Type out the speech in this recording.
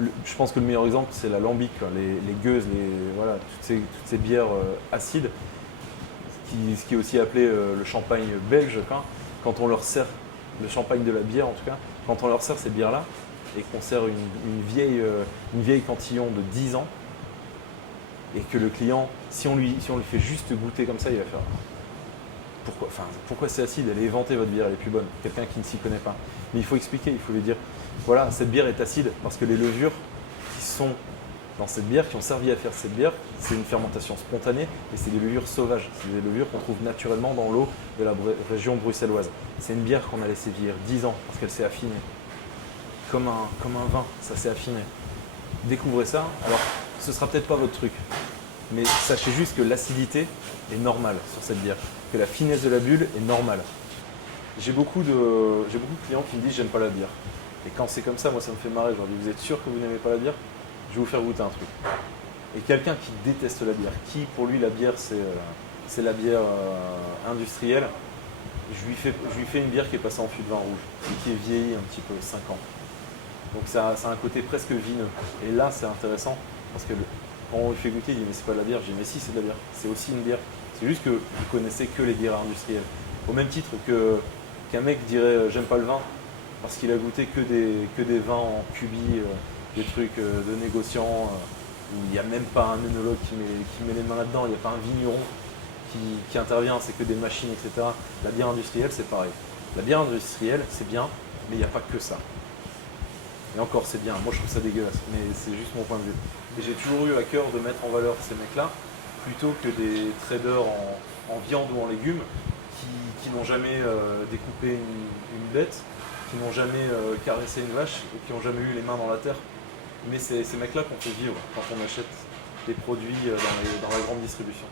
Je pense que le meilleur exemple, c'est l'alambic, quoi. Les gueuses, voilà, toutes ces bières acides, ce qui est aussi appelé le champagne belge, quoi. Quand on leur sert, le champagne de la bière en tout cas, quand on leur sert ces bières-là, et qu'on sert une vieille cantillon de 10 ans, et que le client, si on lui fait juste goûter comme ça, il va faire pourquoi c'est acide? Elle est éventée votre bière, elle est plus bonne. Quelqu'un qui ne s'y connaît pas. Mais il faut expliquer, il faut lui dire voilà, cette bière est acide parce que les levures qui sont dans cette bière, qui ont servi à faire cette bière, c'est une fermentation spontanée et c'est des levures sauvages. C'est des levures qu'on trouve naturellement dans l'eau de la région bruxelloise. C'est une bière qu'on a laissé vieillir 10 ans parce qu'elle s'est affinée. Comme un vin, ça s'est affiné. Découvrez ça. Alors, ce sera peut-être pas votre truc, mais sachez juste que l'acidité est normale sur cette bière, que la finesse de la bulle est normale. J'ai beaucoup de clients qui me disent j'aime pas la bière. Et quand c'est comme ça, moi ça me fait marrer. Je leur dis vous êtes sûr que vous n'aimez pas la bière? Je vais vous faire goûter un truc. Et quelqu'un qui déteste la bière, qui pour lui la bière c'est la bière industrielle, je lui fais une bière qui est passée en fût de vin rouge et qui est vieillie un petit peu, 5 ans. Donc ça a un côté presque vineux. Et là c'est intéressant parce que quand on lui fait goûter, il dit mais c'est pas de la bière. Je dis mais si c'est de la bière, c'est aussi une bière. C'est juste que vous connaissez que les bières industrielles. Au même titre qu'un mec dirait j'aime pas le vin parce qu'il a goûté que des vins en cubi, des trucs de négociants où il n'y a même pas un œnologue qui met les mains là-dedans, il n'y a pas un vigneron qui intervient, c'est que des machines, etc. La bière industrielle, c'est pareil. La bière industrielle, c'est bien, mais il n'y a pas que ça. Et encore, c'est bien. Moi, je trouve ça dégueulasse, mais c'est juste mon point de vue. Et j'ai toujours eu à cœur de mettre en valeur ces mecs-là, plutôt que des traders en viande ou en légumes qui n'ont jamais découpé une bête, qui n'ont jamais caressé une vache et qui n'ont jamais eu les mains dans la terre. Mais c'est ces mecs-là qu'on fait vivre quand on achète des produits dans la grande distribution.